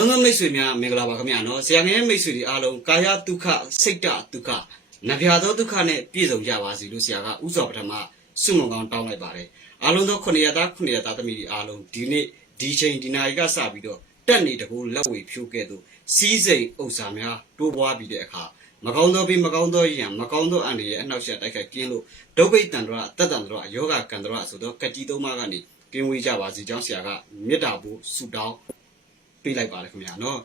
လုံးလုံးမိတ်ဆွေများမင်္ဂလာပါခင်ဗျာနော်ဆရာငယ်မိတ်ဆွေတွေအားလုံးကာယဒုက္ခစိတ်တဒုက္ခနဗျာသောဒုက္ခနဲ့ပြည့်စုံကြပါစေလို့ဆရာကဥစွာပထမဆုမွန်ကောင်းတောင်းလိုက်ပါတယ်အားလုံးသောခုနှစ်ရသားခုနှစ်ရသားသမီးတွေအားလုံးဒီနေ့ဒီချိန်ဒီနာရီကစပြီးတော့တက်နေတကူလက်ဝေဖြိုးခဲ့သူစီးစိမ်ဥစ္စာများတိုးပွားပြီးတဲ့အခါမကောင်းသောပြီးမကောင်းသောယံမကောင်းသောအန္တရာယ်အနှောက်အယှက်တိုက်ခိုက်ကင်းလို့ဒုဗိတ်တန္တရအတ္တတန္တရယောဂကန္တရဆိုတော့ကတိသုံးပါးကနေကင်းဝေးကြပါစေကြောင်းဆရာကမေတ္တာပို့ဆုတောင်း ပေးလိုက်ပါတယ်ခင်ဗျာနော်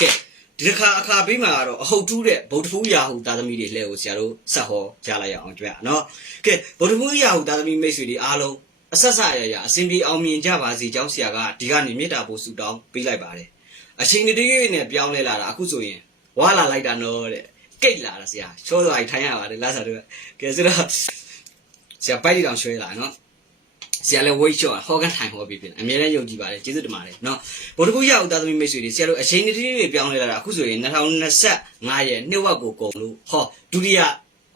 ကဲဒီတစ်ခါအခါပေးမှာကတော့အဟုတ်တူးတဲ့ဗုဒ္ဓဖူးရာဟုသားသမီးတွေလှည့်ကိုဆရာတို့ဆက်ဟောကြားလိုက်ရအောင်ကြွနော်ကဲဗုဒ္ဓဖူးရာဟုသားသမီးမိတ်ဆွေတွေအားလုံးအဆက်ဆက်ရရအစဉ်ပြေအောင်မြင်ကြပါစေကြောင်းဆရာကဒီကနေမေတ္တာပို့ဆုတောင်းပေးလိုက်ပါတယ်အချိန်တည်းတည်းနဲ့ပြောင်းလဲလာတာအခုဆိုရင်ဝါလာလိုက်တာနော်တဲ့ကိတ်လာတာဆရာချောသွားထိုင်ရပါတယ်လားဆရာတို့ကဲဆိုတော့ဆရာပိုက်တီတောင်ရွှဲလာနော် ဆရာလည်းဝိတ်လျှော့ဟောကထိုင်ဟောပြီးပြင်အများနဲ့ယုံကြည်ပါတယ်ကျေးဇူးတင်ပါတယ်နော်ဗောဓကုရဦးသားသမီးမိတ်ဆွေတွေဆရာတို့အချိန်တစ်တိတွေပြောင်းလဲလာတာအခုဆိုရင်2025ရဲ့နှစ်ဝက်ကိုကုန်လို့ဟောဒုတိယ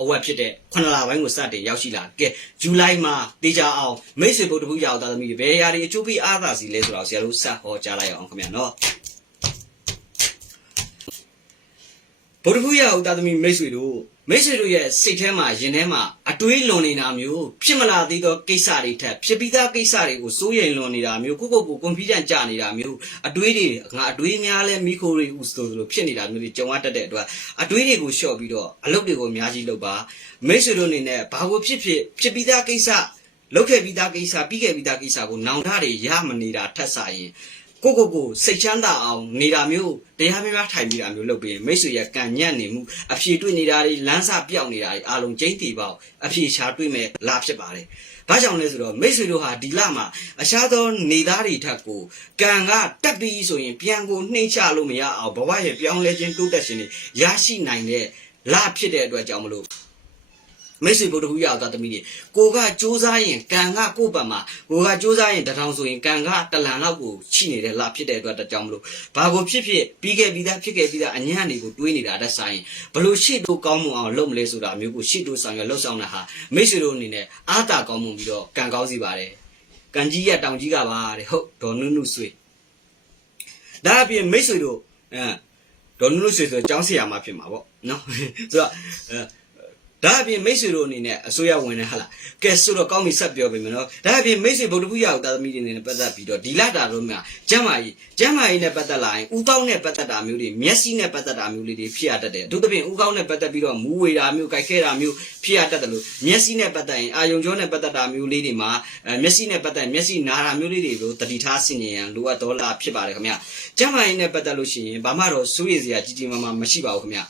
အဝက်ဖြစ်တဲ့ခုနလပိုင်းကိုစတင်ရောက်ရှိလာကဲဇူလိုင်မှာတေချာအောင်မိတ်ဆွေဗုဒ္ဓဘုရားဦးသားသမီးတွေဘယ်ရာတွေအကျိုးပေးအားသာစီလဲဆိုတော့ဆရာတို့စဟောကြားလိုက်အောင်ခင်ဗျာနော် ဗုဒ္ဓဂုရဥသားသမီးမိတ်ဆွေတို့မိတ်ဆွေတို့ရဲ့စိတ်ထဲမှာရင်ထဲမှာအတွေးလွန်နေတာမျိုးဖြစ်မလာသေးသောကိစ္စတွေထက်ဖြစ်ပြီးသားကိစ္စတွေကိုစိုးရိမ်လွန်နေတာမျိုးကိုကိုကိုကွန်ဖီဒန့်ကြနေတာမျိုးအတွေးတွေငါအတွေးများလဲမိခိုးတွေဥဆိုလိုဖြစ်နေတာမျိုးတွေကြုံရတတ်တဲ့အတွက်အတွေးတွေကိုလျှော့ပြီးတော့အလုပ်တွေကိုအများကြီးလုပ်ပါမိတ်ဆွေတို့အနေနဲ့ဘာကိုဖြစ်ဖြစ်ဖြစ်ပြီးသားကိစ္စလုပ်ခဲ့ပြီးသားကိစ္စပြီးခဲ့ပြီးသားကိစ္စကိုနောင်တတွေရမနေတာထက်ဆိုင်ရင် ကိုကိုကိုစိတ်ချမ်းသာအောင်နေတာမျိုးတရားများများထိုင်ပြီးတာမျိုးလုပ်ပြီးရင်မိတ်ဆွေရဲ့ကံညံ့နေမှုအဖြေတွေ့နေတာတွေလမ်းစာပြောက်နေတာတွေအားလုံးကျိန်းတီပေါက်အဖြေရှာတွေ့မဲ့လာဖြစ်ပါတယ်။ဘာကြောင့်လဲဆိုတော့မိတ်ဆွေတို့ဟာဒီလမှာအရှားသောနေသားတွေထက်ကိုကံကတက်ပြီးဆိုရင်ပြန်ကိုနှိမ့်ချလို့မရအောင်ဘဝရဲ့ပြောင်းလဲခြင်းတိုးတက်ခြင်းတွေရရှိနိုင်တဲ့လဖြစ်တဲ့အတွက်ကြောင့်မလို့ မိတ်ဆွေဘုဒ္ဓဟူရတာသမီးတွေကိုကစူးစမ်းရင်ကံကကိုယ့်ဘက်မှာကိုကစူးစမ်းရင်တထောင်ဆိုရင်ကံကတလန်လောက်ကိုရှိနေတဲ့လဖြစ်တဲ့အတွက်တကြောင်မလို့ဘာကိုဖြစ်ဖြစ်ပြီးခဲ့ပြီးသားဖြစ်ခဲ့ပြီးသားအညံ့တွေကိုတွေးနေတာတက်ဆိုင်ဘလို့ရှေ့တို့ကောင်းမွန်အောင်လုပ်မလဲဆိုတာမျိုးကိုရှေ့တို့ဆောင်ရလှုပ်ဆောင်တာဟာမိတ်ဆွေတို့အနေနဲ့အားတာကောင်းမွန်ပြီးတော့ကံကောင်းစီပါတယ်ကံကြီးရတောင်ကြီးကပါတဲ့ဟုတ်ဒေါ်နုနုဆွေဒါအပြင်မိတ်ဆွေတို့အဲဒေါ်နုနုဆွေဆိုကျောင်းဆရာမဖြစ်မှာပေါ့နော်ဆိုတော့အဲ ဒါအပြင်မိတ်ဆွေတို့အနေနဲ့အစိုးရဝင်နေဟလားကဲဆိုတော့ကောင်းပြီဆက်ပြောပေးမယ်နော်ဒါအပြင်မိတ်ဆွေဗုဒ္ဓဘုရားကိုတာသမီတွေနဲ့ပတ်သက်ပြီးတော့ဒီလတာတော့မှာကျမ်းမာရေးကျမ်းမာရေးနဲ့ပတ်သက်လာရင်ဥကောင်းနဲ့ပတ်သက်တာမျိုးတွေမျက်စိနဲ့ပတ်သက်တာမျိုးလေးတွေဖြစ်ရတတ်တယ်အထူးသဖြင့်ဥကောင်းနဲ့ပတ်သက်ပြီးတော့မူဝေတာမျိုးကြိုက်ခဲတာမျိုးဖြစ်ရတတ်တယ်လို့မျက်စိနဲ့ပတ်သက်ရင်အာယုံကြောနဲ့ပတ်သက်တာမျိုးလေးတွေမှာအဲမျက်စိနဲ့ပတ်သက်မျက်စိနာတာမျိုးလေးတွေကိုတတိထားဆင်ញင်ရန်လိုအပ်တော်လာဖြစ်ပါတယ်ခင်ဗျကျမ်းမာရေးနဲ့ပတ်သက်လို့ရှိရင်ဘာမှတော့စိုးရိမ်စရာကြီးကြီးမားမားမရှိပါဘူးခင်ဗျ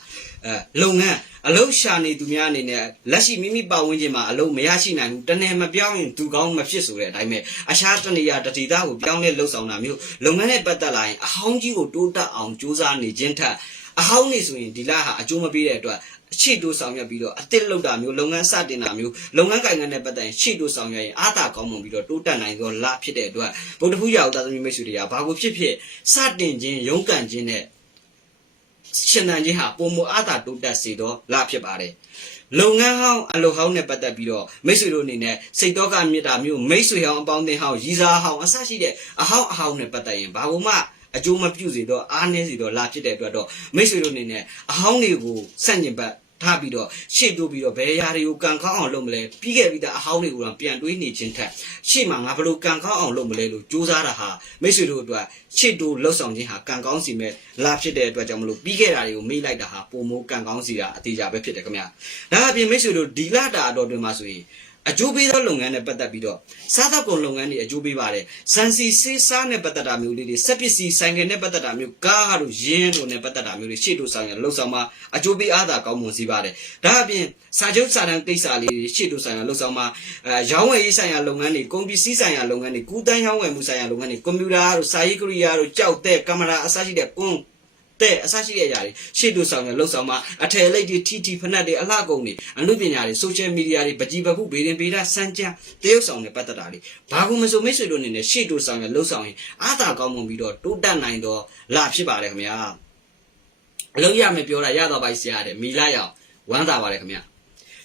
အဲလုပ်ငန်း အလုရှာနေသူများအနေနဲ့လက်ရှိမိမိပတ်ဝန်းကျင်မှာအလုမရရှိနိုင်ဘူးတနေ့မပြောင်းရင်သူကောင်းမဖြစ်ဆိုတဲ့အတိုင်းပဲအခြားတနေရာတတိသားကိုပြောင်းလဲလှုပ်ဆောင်တာမျိုးလုပ်ငန်းနဲ့ပတ်သက်လာရင်အဟောင်းကြီးကိုတိုးတက်အောင်ကြိုးစားနေခြင်းထက်အဟောင်းနေဆိုရင်ဒီလဟာအကျိုးမပေးတဲ့အတွက်ရှေ့တိုးဆောင်ရွက်ပြီးတော့အသစ်လုပ်တာမျိုးလုပ်ငန်းစတင်တာမျိုးလုပ်ငန်းကိုင်ငန်းနဲ့ပတ်သက်ရင်ရှေ့တိုးဆောင်ရွက်ရင်အားသာကောင်းမွန်ပြီးတော့တိုးတက်နိုင်သောလဖြစ်တဲ့အတွက်ဗုဒ္ဓဖူးရာဥသားသမီးမိတ်ဆွေတွေကဘာကိုဖြစ်ဖြစ်စတင်ခြင်းရုန်းကန်ခြင်းနဲ့ ရှင်သန်ခြင်းဟာပုံမအားသာတိုးတက်စေသောလဖြစ်ပါတယ်လုပ်ငန်းဟောင်းအလုပ်ဟောင်းနဲ့ပတ်သက်ပြီးတော့မိတ်ဆွေတို့အနေနဲ့စိတ်တော့ကမေတ္တာမျိုးမိတ်ဆွေဟောင်းအပေါင်းအသင်းဟောင်းရည်စားဟောင်းအစရှိတဲ့အဟောင်းအဟောင်းနဲ့ပတ်သက်ရင်ဘာလို့မှအကျိုးမပြုစေတော့အားနည်းစေတော့လာဖြစ်တဲ့အတွက်တော့မိတ်ဆွေတို့အနေနဲ့အဟောင်းတွေကိုစန့်ကျင်ဘက် ထားပြီးတော့ရှေ့တိုးပြီးတော့ဘယ်ရာတွေကိုကံကောင်းအောင်လုပ်မလဲပြီးခဲ့ပြီးသားအဟောင်းတွေကိုတော့ပြန်တွေးနေခြင်းထက်ရှေ့မှာငါဘယ်လိုကံကောင်းအောင်လုပ်မလဲလို့စူးစမ်းတာဟာမိတ်ဆွေတို့အတွက်ရှေ့တိုးလှုပ်ဆောင်ခြင်းဟာကံကောင်းစီမဲ့လာဖြစ်တဲ့အတွက်ကြောင့်မလို့ပြီးခဲ့တာတွေကိုမေ့လိုက်တာဟာပုံမိုးကံကောင်းစီတာအသေးချာပဲဖြစ်တယ်ခင်ဗျာဒါအပြင်မိတ်ဆွေတို့ဒီလတာအတော်တွင်မှာဆိုရင် အကျိုးပေးသောလုပ်ငန်းနဲ့ပတ်သက်ပြီးတော့စားသောက်ကုန်လုပ်ငန်းတွေအကျိုးပေးပါတယ်။စံစီစေးစားနဲ့ပတ်သက်တာမျိုးလေးတွေစက်ပစ္စည်းဆိုင်ကယ်နဲ့ပတ်သက်တာမျိုးကားတို့ရင်းတို့နဲ့ပတ်သက်တာမျိုးတွေရှေ့တို့ဆောင်ရလှုပ်ဆောင်မှာအကျိုးပေးအားသာကောင်းမွန်စေပါတယ်။ဒါအပြင်စာချုပ်စာတမ်းကိစ္စလေးတွေရှေ့တို့ဆောင်ရလှုပ်ဆောင်မှာအဲရောင်းဝယ်ရေးဆိုင်ရာလုပ်ငန်းတွေကုန်ပစ္စည်းဆိုင်ရာလုပ်ငန်းတွေကူးတန်းရောင်းဝယ်မှုဆိုင်ရာလုပ်ငန်းတွေကွန်ပျူတာတို့စာရေးကိရိယာတို့ကြောက်တဲ့ကင်မရာအစရှိတဲ့ကွန် တဲ့အစရှိတဲ့အရာတွေရှေ့တို့ဆောင်ရလှုပ်ဆောင်မှာအထယ်လိတ်တွေထီထီဖနက်တွေအလှကုန်တွေအမှုပညာတွေဆိုရှယ်မီဒီယာတွေပကြီးပခုဘေးရင်ဘေးဒစမ်းကြမ်းတရုပ်ဆောင်တွေပတ်သက်တာတွေဘာကူမဆိုမိတ်ဆွေတို့အနေနဲ့ရှေ့တို့ဆောင်ရလှုပ်ဆောင်ရင်အားသာကောင်းမွန်ပြီးတော့တိုးတက်နိုင်တော့လာဖြစ်ပါတယ်ခင်ဗျာအလုံးရမယ်ပြောတာရတော့ပိုက်ဆရာတဲ့မီလာရောက်ဝမ်းသာပါတယ်ခင်ဗျာ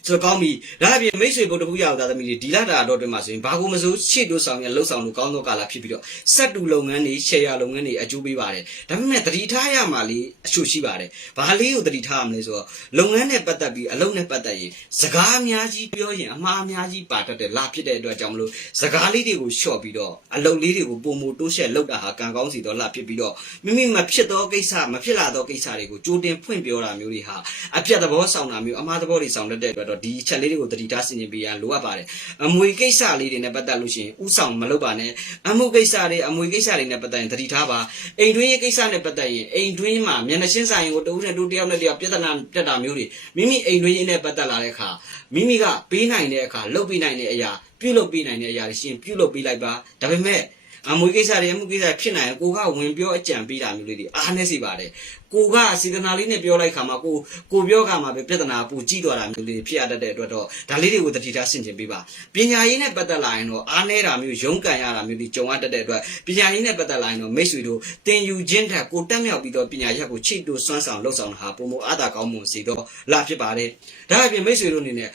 ဆိုတော့ကောင်းပြီဒါအပြင်မိတ်ဆွေဗုဒ္ဓဘုရားသားသမီးတွေဒီလတာတော့တွင်မှာဆိုရင်ဘာကိုမစိုးရှေ့တို့ဆောင်ရလှုပ်ဆောင်လို့ကောင်းသောကာလဖြစ်ပြီးတော့စက်တူလုပ်ငန်းတွေရှယ်ယာလုပ်ငန်းတွေအကျိုးပေးပါတယ်ဒါပေမဲ့တတိထားရမှာလေးအချို့ရှိပါတယ်ဘာလေးကိုတတိထားရမလဲဆိုတော့လုပ်ငန်းနဲ့ပတ်သက်ပြီးအလုပ်နဲ့ပတ်သက်ရင်စကားအများကြီးပြောရင်အမှားအများကြီးပါတတ်တယ်လာဖြစ်တဲ့အတွက်ကြောင့်မလို့စကားလေးတွေကိုလျှော့ပြီးတော့အလုပ်လေးတွေကိုပုံမတိုးရှက်လုပ်တာဟာကံကောင်းစီတော့လာဖြစ်ပြီးတော့မိမိမဖြစ်သောကိစ္စမဖြစ်လာသောကိစ္စတွေကိုကြိုတင်ဖွင့်ပြောတာမျိုးတွေဟာအပြတ်သဘောဆောင်တာမျိုးအမှားသဘောတွေဆောင်တတ်တဲ့အတွက်တော့ဒီချက်လေးတွေကိုတတိထားဆင်ခြင်ပေးရန်လိုအပ်ပါတယ်အမွေကိစ္စလေးတွေနဲ့ပတ်သက်လို့ရှိရင်ဥဆောင်မလုပ်ပါနဲ့အမှုကိစ္စတွေအမွေကိစ္စတွေနဲ့ပတ်သက်ရင်တတိထားပါအိမ်တွင်းရေးကိစ္စနဲ့ပတ်သက်ရင်အိမ်တွင်းမှာမျက်နှာချင်းဆိုင်ကိုတဦးနဲ့တူတယောက်နဲ့တယောက်ပြဿနာပြတ်တာမျိုးတွေမိမိအိမ်တွင်းရေးနဲ့ပတ်သက်လာတဲ့အခါမိမိကပေးနိုင်တဲ့အခါလုပ်ပေးနိုင်တဲ့အရာပြုလုပ်ပေးနိုင်တဲ့အရာတွေရှင်ပြုလုပ်ပေးလိုက်ပါဒါပေမဲ့အမွေကိစ္စတွေအမှုကိစ္စဖြစ်နိုင်ရင်ကိုကဝင်ပြောအကြံပေးတာမျိုးလေးတွေအားနေစီပါတယ်ကိုကစေတနာလေးနဲ့ပြောလိုက်ခါမှာကိုကိုပြောခါမှာပဲပြဿနာပူကြည့်သွားတာမျိုးလေးဖြစ်ရတတ်တဲ့အတွက်တော့ဒါလေးတွေကိုတတိထားဆင်ခြင်ပေးပါပညာရေးနဲ့ပတ်သက်လာရင်တော့အားနေတာမျိုးရုန်းကန်ရတာမျိုးတွေကြုံရတတ်တဲ့အတွက်ပညာရေးနဲ့ပတ်သက်လာရင်တော့မိတ်ဆွေတို့တင်ယူခြင်းထက်ကိုတက်မြောက်ပြီးတော့ပညာရပ်ကိုချိတ်တူစွမ်းဆောင်လှုပ်ဆောင်တာဟာပုံမအားသာကောင်းမှုစီတော့လာဖြစ်ပါတယ်ဒါအပြင်မိတ်ဆွေတို့အနေနဲ့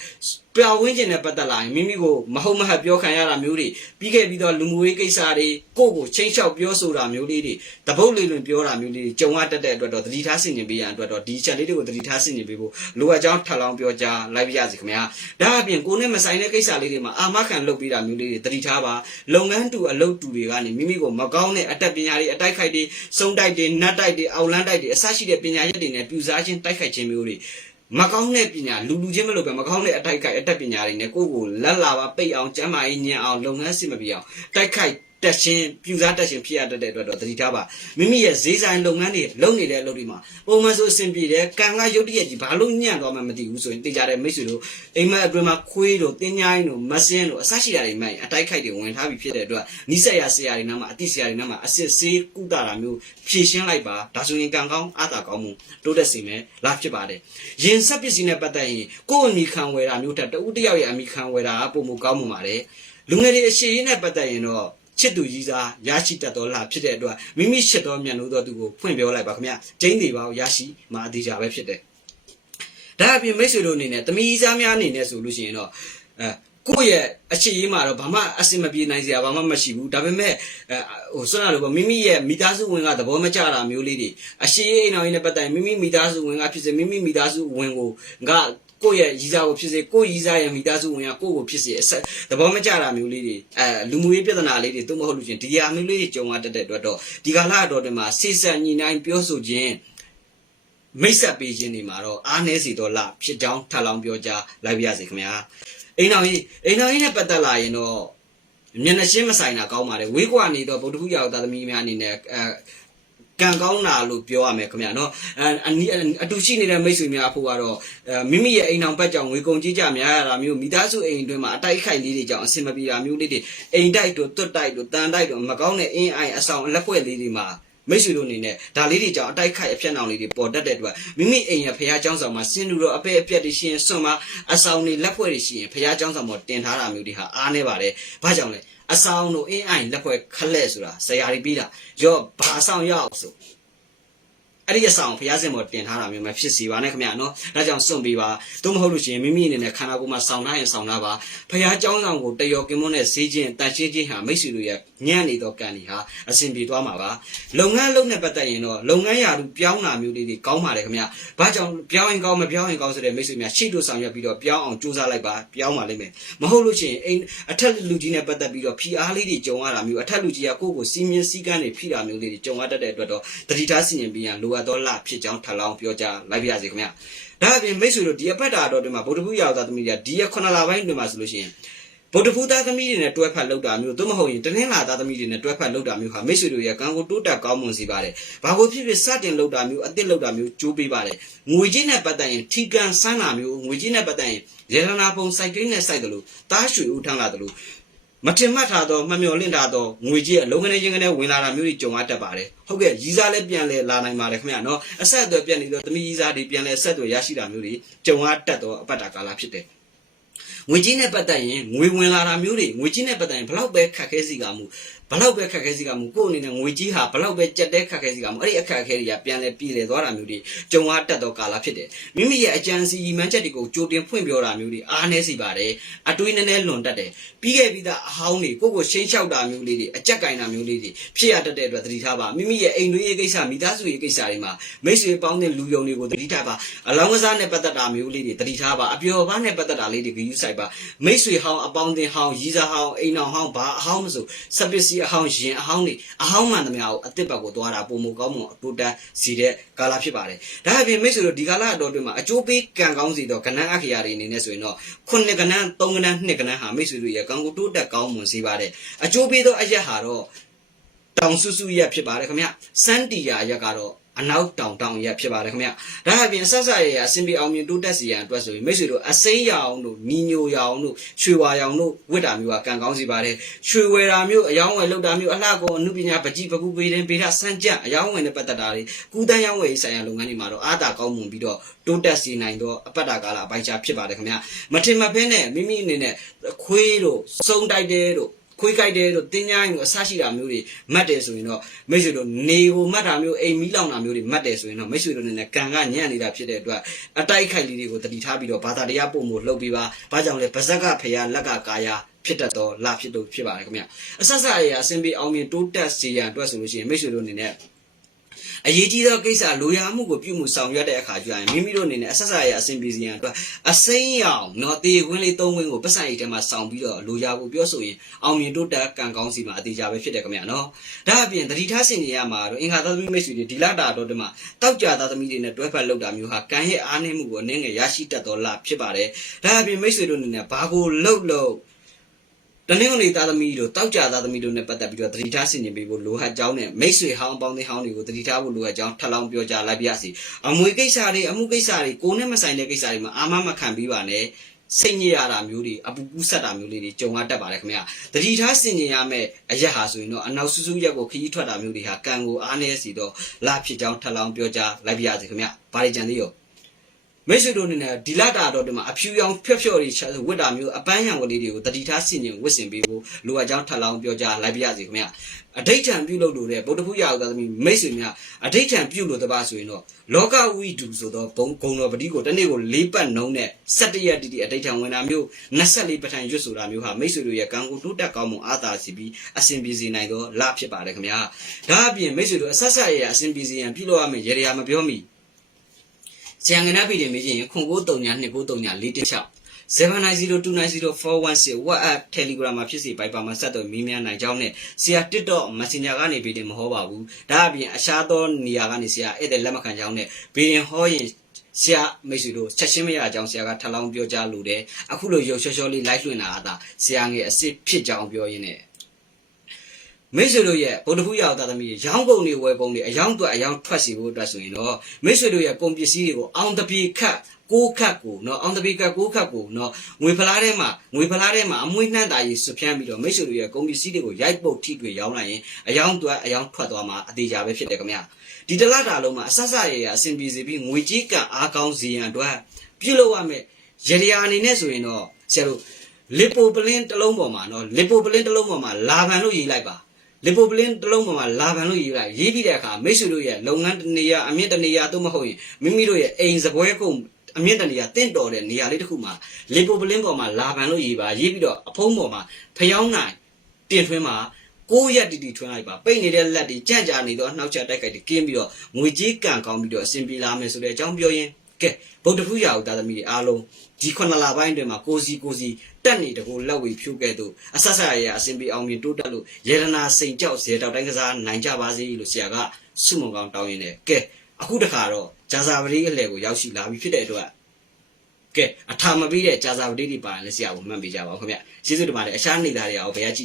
ပြဝင်းကျင်နဲ့ပတ်သက်လာရင်မိမိကိုမဟုတ်မဟတ်ပြောခံရတာမျိုးတွေပြီးခဲ့ပြီးတော့လူမှုရေးကိစ္စတွေကိုယ့်ကိုချင်းချောက်ပြောဆိုတာမျိုးလေးတွေတပုတ်လေးလွင်ပြောတာမျိုးလေးတွေကြုံရတတ်တဲ့အတွက်တော့တတိထားဆင်ခြင်ပေးရန်အတွက်တော့ဒီချက်လေးတွေကိုတတိထားဆင်ခြင်ပေးဖို့လိုအပ်ကြောင်းထပ်လောင်းပြောကြားလိုက်ပြရစီခင်ဗျာဒါအပြင်ကိုယ်နဲ့မဆိုင်တဲ့ကိစ္စလေးတွေမှာအာမခံလုပ်ပေးတာမျိုးလေးတွေတတိထားပါလုပ်ငန်းတူအလုပ်တူတွေကနေမိမိကိုမကောင်းတဲ့အတတ်ပညာတွေအတိုက်ခိုက်တွေစုံတိုက်တွေနတ်တိုက်တွေအောက်လန်းတိုက်တွေအစရှိတဲ့ပညာရက်တွေနဲ့ပြူစားခြင်းတိုက်ခိုက်ခြင်းမျိုးတွေမကောင်းတဲ့ပညာလူလူချင်းမလို့ပဲမကောင်းတဲ့အတိုက်ခိုက်အတက်ပညာတွေနဲ့ကိုယ့်ကိုလက်လာပါပိတ်အောင်ကျမ်းမာရေးညံအောင်လုပ်ငန်းစစ်မပြေအောင်တိုက်ခိုက် တက်ရှင်ပြူစားတက်ရှင်ဖြစ်ရတတ်တဲ့အတွက်တော့သတိထားပါမိမိရဲ့ဈေးဆိုင်လုပ်ငန်းတွေလုပ်နေတဲ့အလုပ်တွေမှာပုံမှန်ဆိုအဆင်ပြေတယ်ကံကရုတ်တရက်ကြီးဘာလို့ညံ့တော့မှမသိဘူးဆိုရင်တေချာတဲ့မိတ်ဆွေတို့အိမ်မက်အတွင်းမှာခွေးတို့တင်းញိုင်းတို့မစင်းတို့အစရှိတာတွေမှန်အတိုက်ခိုက်တွေဝင်ထားပြီးဖြစ်တဲ့အတွက်နိဆက်ရဆရာတွေနားမှာအတိဆရာတွေနားမှာအစစ်ဆေးကုတာတာမျိုးဖြည့်ရှင်းလိုက်ပါဒါဆိုရင်ကံကောင်းအတာကောင်းမှုတိုးတက်စေမယ်လားဖြစ်ပါတယ်ရင်ဆက်ပစ္စည်းနဲ့ပတ်သက်ရင်ကိုယ့်အမိခံဝယ်တာမျိုးထက်တဦးတစ်ယောက်ရဲ့အမိခံဝယ်တာကပုံမကောင်းမှုပါတယ်လူငယ်တွေအရှိရေးနဲ့ပတ်သက်ရင်တော့ ချစ်သူကြီးစားရရှိတတ်တော်လားဖြစ်တဲ့အတွက်မိမိရှစ်တော်မြတ်လို့တော်သူကိုဖွင့်ပြောလိုက်ပါခင်ဗျကျင်းနေပါဦးရရှိမှာအသေးချာပဲဖြစ်တယ်ဒါအပြင်မိတ်ဆွေတို့အနေနဲ့တမီးစားများအနေနဲ့ဆိုလို့ရှိရင်တော့အဲ ကိုယ့်ရဲ့အချစ်ရေးမှာတော့ဘာမှအဆင်မပြေနိုင်စရာဘာမှမရှိဘူးဒါပေမဲ့အဲဟိုဆွမ်းရလို့ပေါ့မိမိရဲ့မိသားစုဝင်ကသဘောမကျတာမျိုးလေးတွေအရှိရေးအိမ်တော်ကြီးနဲ့ပတ်သက်ရင်မိမိမိသားစုဝင်ကဖြစ်စေမိမိမိသားစုဝင်ကိုငါကိုယ့်ရဲ့ရီစားကိုဖြစ်စေကိုယ့်ရီစားရဲ့မိသားစုဝင်ကကိုယ့်ကိုဖြစ်စေအဆက်သဘောမကျတာမျိုးလေးတွေအဲလူမှုရေးပြဿနာလေးတွေသို့မဟုတ်လို့ချင်းဒီဟာမျိုးလေးတွေကြုံရတတ်တဲ့အတွက်တော့ဒီကာလအတော်တွင်မှာစိစက်ညီနိုင်ပြောဆိုခြင်းမိတ်ဆက်ပေးခြင်းတွေမှာတော့အားနည်းစီတော့လဖြစ်ကြောင်းထပ်လောင်းပြောကြားလိုက်ပါရစေခင်ဗျာ အိမ်တော်ကြီးအိမ်တော်ကြီးနဲ့ပတ်သက်လာရင်တော့မျက်နှာရှင်းမဆိုင်တာကောင်းပါတယ်ဝေးကွာနေတော့ဗုဒ္ဓဘုရားသာသမီများအနေနဲ့အဲကံကောင်းတာလို့ပြောရမယ်ခင်ဗျာနော်အနီးအတူရှိနေတဲ့မိတ်ဆွေများအဖို့ကတော့မိမိရဲ့အိမ်အောင်ဘက်ကြောင့်ဝေကုန်ကြီးကြများရတာမျိုးမိသားစုအိမ်အတွင်းမှာအတိုက်အခိုက်လေးတွေကြောင့်အဆင်မပြေတာမျိုးလေးတွေအိမ်တိုက်တို့တွတ်တိုက်တို့တန်တိုက်တို့မကောင်းတဲ့အင်းအိုင်အဆောင်လက်ဖွဲ့လေးတွေမှာ မိတ်ဆွေတို့အနေနဲ့ဒါလေးတွေကြောင့်အတိုက်ခိုက်အဖြတ်နောင်လေးတွေပေါ်တတ်တဲ့အတွက်မိမိအိမ်ရဖះเจ้าဆောင်မှာစင်လူတော့အပဲ့အပြက်တွေရှိရင်စွန့်မှာအဆောင်တွေလက်ဖွဲ့တွေရှိရင်ဖះเจ้าဆောင်မှာတင်ထားတာမျိုးတွေဟာအားနေပါတယ်။ဘာကြောင့်လဲအဆောင်တို့အင်းအိုင်လက်ဖွဲ့ခလက်ဆိုတာဆရာတွေပြီးတာရော့ဘာအဆောင်ရောက်ဆို အဲ့ဒီအဆောင်ဘုရားရှင်ပေါ်တင်ထားတာမျိုးမဖြစ်စီပါနဲ့ခင်ဗျာနော်ဒါကြောင့်စွန့်ပေးပါသို့မဟုတ်လို့ရှိရင်မိမိအနေနဲ့ခန္ဓာကိုယ်မှာဆောင်းထားရင်ဆောင်းထားပါဘုရားကျောင်းဆောင်ကိုတယောကင်းမွန်းနဲ့ဈေးချင်းတန်ရှင်းချင်းဟာမိတ်ဆွေတို့ရဲ့ညံ့နေသောကံတွေဟာအဆင်ပြေသွားမှာပါလုပ်ငန်းလုပ်နဲ့ပတ်သက်ရင်တော့လုပ်ငန်းရာထူးပြောင်းတာမျိုးလေးတွေကောင်းပါတယ်ခင်ဗျာဘာကြောင့်ပြောင်းရင်ကောင်းမပြောင်းရင်ကောင်းဆိုတဲ့မိတ်ဆွေများရှေ့တို့ဆောင်ရွက်ပြီးတော့ပြောင်းအောင်စူးစမ်းလိုက်ပါပြောင်းပါလိမ့်မယ်မဟုတ်လို့ရှိရင်အိမ်အထက်လူကြီးနဲ့ပတ်သက်ပြီးတော့ဖိအားလေးတွေကြုံရတာမျိုးအထက်လူကြီးကကိုယ့်ကိုစီးမြင်စည်းကမ်းတွေဖိတာမျိုးလေးတွေကြုံရတတ်တဲ့အတွက်တော့တတိထားစီရင်ပြန်လိုအပ်တော့လဖြစ်ကြောင်းထပ်လောင်းပြောကြားလိုက်ပါရစေခင်ဗျာဒါအပြင်မိတ်ဆွေတို့ဒီအပတ်တာတော့ဒီမှာဗုဒ္ဓဘုရားသားသမီးတွေကဒီရ9လပိုင်းတွင်မှာဆိုလို့ရှိရင်ဗုဒ္ဓဖူးသားသမီးတွေနဲ့တွဲဖက်လောက်တာမျိုးသို့မဟုတ်ရင်တနင်္လာသားသမီးတွေနဲ့တွဲဖက်လောက်တာမျိုးဟာမိတ်ဆွေတို့ရဲ့ကံကိုတိုးတက်ကောင်းမွန်စေပါတယ်။ဘာကိုဖြစ်ဖြစ်စတင်လောက်တာမျိုးအသစ်လောက်တာမျိုးကြိုးပေးပါတယ်။ငွေကြီးနဲ့ပတ်သက်ရင်ထီကန်ဆန်းတာမျိုးငွေကြီးနဲ့ပတ်သက်ရင်ရေရနာပုံစိုက်ကိန်းနဲ့စိုက်တယ်လို့တားရွှေဦးထမ်းလာတယ်လို့ မထင်မှတ်ထားသောမမျော်လင့်ထားသောငွေကြီးအလုံးကနေချင်းကနေဝင်လာတာမျိုးတွေကြုံရတတ်ပါတယ်ဟုတ်ကဲ့ရီးစားလည်းပြန်လဲလာနိုင်ပါတယ်ခင်ဗျာနော်အဆက်အသွယ်ပြန်နေတော့သမီးရီးစားတွေပြန်လဲဆက်သွယ်ရရှိတာမျိုးတွေကြုံရတတ်သောအပတ်တာကာလဖြစ်တယ်ငွေကြီးနဲ့ပတ်သက်ရင်ငွေဝင်လာတာမျိုးတွေငွေကြီးနဲ့ပတ်သက်ရင်ဘလောက်ပဲခက်ခဲစီကမှု ဘလောက်ပဲခက်ခဲစီကမှုကိုယ့်အနေနဲ့ငွေကြီးဟာဘလောက်ပဲကြက်တဲခက်ခဲစီကမှုအဲ့ဒီအခက်အခဲတွေကပြန်လဲပြည်လဲသွားတာမျိုးတွေကြုံရတတ်သောကာလဖြစ်တယ်မိမိရဲ့အကြံစီရီမှန်းချက်တွေကိုကြိုတင်ဖွင့်ပြောတာမျိုးတွေအားနည်းစီပါတယ်အတွေးနည်းနည်းလွန်တတ်တယ်ပြီးခဲ့ပြီးသားအဟောင်းတွေကိုယ့်ကိုရှင်းလျှောက်တာမျိုးလေးတွေအကြက်ကင်တာမျိုးလေးတွေဖြစ်ရတတ်တဲ့အတွက်သတိထားပါမိမိရဲ့အိမ်တွင်းရေးကိစ္စမိသားစုရေးကိစ္စတွေမှာမိတ်ဆွေပေါင်းတဲ့လူယုံတွေကိုသတိထားပါအလောင်းကစားနဲ့ပတ်သက်တာမျိုးလေးတွေသတိထားပါအပျော်ပါးနဲ့ပတ်သက်တာလေးတွေဂရုစိုက်ပါမိတ်ဆွေဟောင်းအပေါင်းအသင်းဟောင်းရီးစားဟောင်းအိမ်အောင်ဟောင်းဘာအဟောင်းမဆိုစပစ္စည်းအဟောင်းရင်အဟောင်းတွေအဟောင်းမှန်သမျှကိုအစ်စ်ဘက်ကိုသွားတာပုံမကောင်းမွန်အတူတန်းစီတဲ့ကာလဖြစ်ပါတယ်ဒါအပြင်မိတ်ဆွေတို့ဒီကာလအတော်အတွင်းမှာအကျိုးပေးကံကောင်းစီတော့ကဏ္ဍအခရာတွေအနေနဲ့ဆိုရင်တော့ခုနှစ်ကဏ္ဍသုံးကဏ္ဍနှစ်ကဏ္ဍဟာမိတ်ဆွေတို့ရဲ့ကံကိုတိုးတက်ကောင်းမွန်စေပါတယ်အကျိုးပေးသောအရက်ဟာတော့တောင်ဆူဆူရက်ဖြစ်ပါတယ်ခင်ဗျစန်းတီယာရက်ကတော့ အနောက်တောင်တောင်ရက်ဖြစ်ပါတယ်ခင်ဗျဒါအပြင်ဆက်ဆက်ရရအစင်ပြေအောင်မြင်တိုးတက်စီရန်အတွက်ဆိုရင်မိတ်ဆွေတို့အစိမ်းရောင်တို့နီညိုရောင်တို့ရွှေဝါရောင်တို့ဝတ်တာမျိုးကကံကောင်းစီပါတယ်ရွှေဝယ်တာမျိုးအယောင်းဝယ်လုပ်တာမျိုးအလှကောအမှုပညာပကြီးပကူပေးတဲ့ပေထစမ်းကြအယောင်းဝယ်နဲ့ပတ်သက်တာတွေကုသန်းရောင်းဝယ်ရေးဆိုင်ရာလုပ်ငန်းတွေမှာတော့အားတာကောင်းမွန်ပြီးတော့တိုးတက်စီနိုင်တော့အပတ်တာကာလအပိုင်းခြားဖြစ်ပါတယ်ခင်ဗျမထင်မဖဲနဲ့မိမိအနေနဲ့ခွေးတို့စုံတိုက်တဲ့တို့ ခွေးကြိုက်တယ်တို့တင်းညာရင်ကိုအဆရှိတာမျိုးတွေမှတ်တယ်ဆိုရင်တော့မိတ်ဆွေတို့နေကိုမှတ်တာမျိုးအိမ်မီးလောင်တာမျိုးတွေမှတ်တယ်ဆိုရင်တော့မိတ်ဆွေတို့အနေနဲ့ကံကညံ့နေတာဖြစ်တဲ့အတွက်အတိုက်ခိုက်လေးတွေကိုတတိထားပြီးတော့ဘာသာတရားပုံမှုလှုပ်ပြီးပါဘာကြောင့်လဲပါဇက်ကဖရာလက်ကကာယာဖြစ်တတ်တော့လာဖြစ်လို့ဖြစ်ပါတယ်ခင်ဗျအဆက်ဆက်အရာအစဉ်ပြေအောင်မြင်တိုးတက်စေရန်အတွက်ဆိုလို့ရှိရင်မိတ်ဆွေတို့အနေနဲ့ အရေးကြီးသောကိစ္စလိုရာမှုကိုပြုမှုဆောင်ရွက်တဲ့အခါကျရင်မိမိတို့အနေနဲ့အဆက်ဆက်ရအဆင်ပြေစေရန်အတွက်အစိမ်းရောင်နော်တေခွင်းလေးသုံးခွင်းကိုပတ်စံရည်ထဲမှာဆောင်ပြီးတော့လိုရာကိုပြောဆိုရင်အောင်မြင်တိုးတက်ကံကောင်းစီမှာအသေးချာပဲဖြစ်တယ်ခင်ဗျာနော်ဒါအပြင်တတိထားစင်နေရမှာတော့အင်္ဂါသသမီးမိတ်ဆွေတွေဒီလတာတော့ဒီမှာတောက်ကြသားသမီးတွေနဲ့တွဲဖက်လုပ်တာမျိုးဟာကံရဲ့အားနည်းမှုကိုအနည်းငယ်ရရှိတတ်တော်လာဖြစ်ပါတယ်ဒါအပြင်မိတ်ဆွေတို့အနေနဲ့ဘာကိုလှုပ်လှုပ် တနင်္ဂနွေသားသမီးတို့တောက်ကြသားသမီးတို့နဲ့ပတ်သက်ပြီးတော့တတိထားဆင်ခြင်ပေးဖို့လိုဟတ်ကြောင်းနဲ့မိတ်ဆွေဟောင်းပေါင်းသင်းဟောင်းတွေကိုတတိထားဖို့လိုဟတ်ကြောင်းထပ်လောင်းပြောကြားလိုက်ပါရစေအမွေကိစ္စတွေအမှုကိစ္စတွေကိုနဲ့မဆိုင်တဲ့ကိစ္စတွေမှာအာမမခံပြီးပါနဲ့စိတ်ညစ်ရတာမျိုးတွေအပူပူဆက်တာမျိုးလေးတွေကြုံရတတ်ပါတယ်ခင်ဗျာတတိထားဆင်ခြင်ရမယ့်အရက်ဟာဆိုရင်တော့အနောက်ဆူဆူရက်ကိုခရီးထွက်တာမျိုးတွေဟာကံကိုအားနည်းစီတော့လာဖြစ်ကြောင်းထပ်လောင်းပြောကြားလိုက်ပါရစေခင်ဗျာဘာတွေကြံသေးရော မိတ်ဆွေတို့အနေနဲ့ဒီလတာတော့ဒီမှာအဖြူရောင်ဖြော့ဖြော့တွေချဝတ်တာမျိုးအပန်းရောင်ကလေးတွေကိုတတိထားဆင်ញင်ဝတ်ဆင်ပေးဖို့လိုအပ်ကြောင်းထပ်လောင်းပြောကြားလိုက်ပါရစေခင်ဗျအဋိဋ္ဌံပြုလုပ်လို့တဲ့ဗုဒ္ဓဖူးရာဥဒသမီးမိတ်ဆွေများအဋိဋ္ဌံပြုလို့တပါဆိုရင်တော့လောကဝိတုဆိုတော့ဘုံဂုံတော်ပတိကိုတစ်နေ့ကို၄ပတ်နှုံးနဲ့17ရက်တိတိအဋိဋ္ဌံဝင်တာမျိုး24ပဋ္ဌာန်းရွတ်ဆိုတာမျိုးဟာမိတ်ဆွေတို့ရဲ့ကံကိုတိုးတက်ကောင်းမှုအားသာစီပြီးအစဉ်ပြေစေနိုင်တော့လဖြစ်ပါတယ်ခင်ဗျာဒါအပြင်မိတ်ဆွေတို့အဆက်ဆက်ရဲ့အစဉ်ပြေစေရန်ပြုလုပ်ရမယ့်ရေရာမပြောမိ ဆရာငနာပြည်တယ်မေးရင်ခွန်ကိုတုံညာ2ကိုတုံညာ416 790290416 WhatsApp Telegram မှာဖြစ်စီ Viber မှာဆက်သွယ်မီးမြန်းနိုင်ကြောင်းနဲ့ဆရာ TikTok Messenger ကနေပြည်တယ်မဟောပါဘူးဒါအပြင်အခြားသောနေရာကနေဆရာဧည့်သည်လက်မခံကြောင်းနဲ့ပြည်ရင်ဟောရင်ဆရာမိတ်ဆွေတို့ချက်ချင်းမရကြောင်းဆရာကထပ်လောင်းပြောကြားလိုတယ်အခုလိုရုပ်ချောချောလေး live လွှင့်တာကသာဆရာငယ်အစ်စ်ဖြစ်ကြောင်းပြောရင်းနဲ့ မိတ်ဆွေတို့ရဲ့ဗုဒ္ဓဖူးရောက်သားသမီးတွေရောင်းကုန်တွေဝယ်ကုန်တွေအယောင်းအတွက်အယောင်းထွက်စီဖို့အတွက်ဆိုရင်တော့မိတ်ဆွေတို့ရဲ့ကုန်ပစ္စည်းတွေကိုအောင်တပြေခတ်ကိုးခတ်ကိုเนาะအောင်တပြေကတ်ကိုးခတ်ကိုเนาะငွေဖလားထဲမှာငွေဖလားထဲမှာအမွှေးနှံ့တာကြီးဆွဖြန်းပြီးတော့မိတ်ဆွေတို့ရဲ့ကုန်ပစ္စည်းတွေကိုရိုက်ပုတ်ထိတွေရောင်းလိုက်ရင်အယောင်းအတွက်အယောင်းထွက်သွားမှာအသေးချာပဲဖြစ်တယ်ခင်ဗျာဒီတလားတာလုံးမှာအဆက်ဆက်ရရအဆင်ပြေစေပြီးငွေကြီးကအားကောင်းစေရန်အတွက်ပြုလုပ်ရမယ်ရရအနေနဲ့ဆိုရင်တော့ဆရာတို့လီပိုပလင်းတစ်လုံးပေါ်မှာเนาะလီပိုပလင်းတစ်လုံးပေါ်မှာလာဗန်လို့ရေးလိုက်ပါ လီပိုပလင်းတစ်လုံးပေါ်မှာလာဗန်လို့ရေးလိုက်ရေးပြီးတဲ့အခါမိတ်ဆွေတို့ရဲ့လုပ်ငန်းတစ်နေရာအမြင့်တစ်နေရာသို့မဟုတ်ရင်မိမိတို့ရဲ့အိမ်စပွဲကုန်အမြင့်တစ်နေရာတင့်တော်တဲ့နေရာလေးတစ်ခုမှာလီပိုပလင်းပေါ်မှာလာဗန်လို့ရေးပါရေးပြီးတော့အဖုံးပေါ်မှာဖျောင်းနိုင်တင်ထွင်းမှာကိုရက်တီတီထွန်းလိုက်ပါပိတ်နေတဲ့လက်တွေကြန့်ကြာနေတော့အနှောက်အယှက်တိုက်ခိုက်တွေကင်းပြီးတော့ငွေကြေးကံကောင်းပြီးတော့အဆင်ပြေလာမယ်ဆိုတဲ့အကြောင်းပြောရင်း ကဲဗုဒ္ဓဖူးရာဟုတာသမီးတွေအားလုံးဒီခုနှစ်လပိုင်းတွင်မှာကိုစီကိုစီတက်နေတကူလက်ဝေဖြိုးခဲ့သူအဆက်ဆက်ရရအစဉ်ပြေအောင်မြင်တိုးတက်လို့ယေရနာစိန်ကြောက်ဇေတောက်တိုင်းကစားနိုင်ကြပါစေလို့ဆရာကဆုမွန်ကောင်းတောင်းရင်းနဲ့ကဲအခုတခါတော့ဂျာဇာပတိအလှည့်ကိုရောက်ရှိလာပြီဖြစ်တဲ့အတွက်ကဲအထာမပြီးတဲ့ဂျာဇာပတိတွေပါရင်လည်းဆရာကိုမှတ်ပေးကြပါဦးခင်ဗျကျေးဇူးတင်ပါတယ်အရှားနေသားတွေအောင်ဘယ်ရကြည့်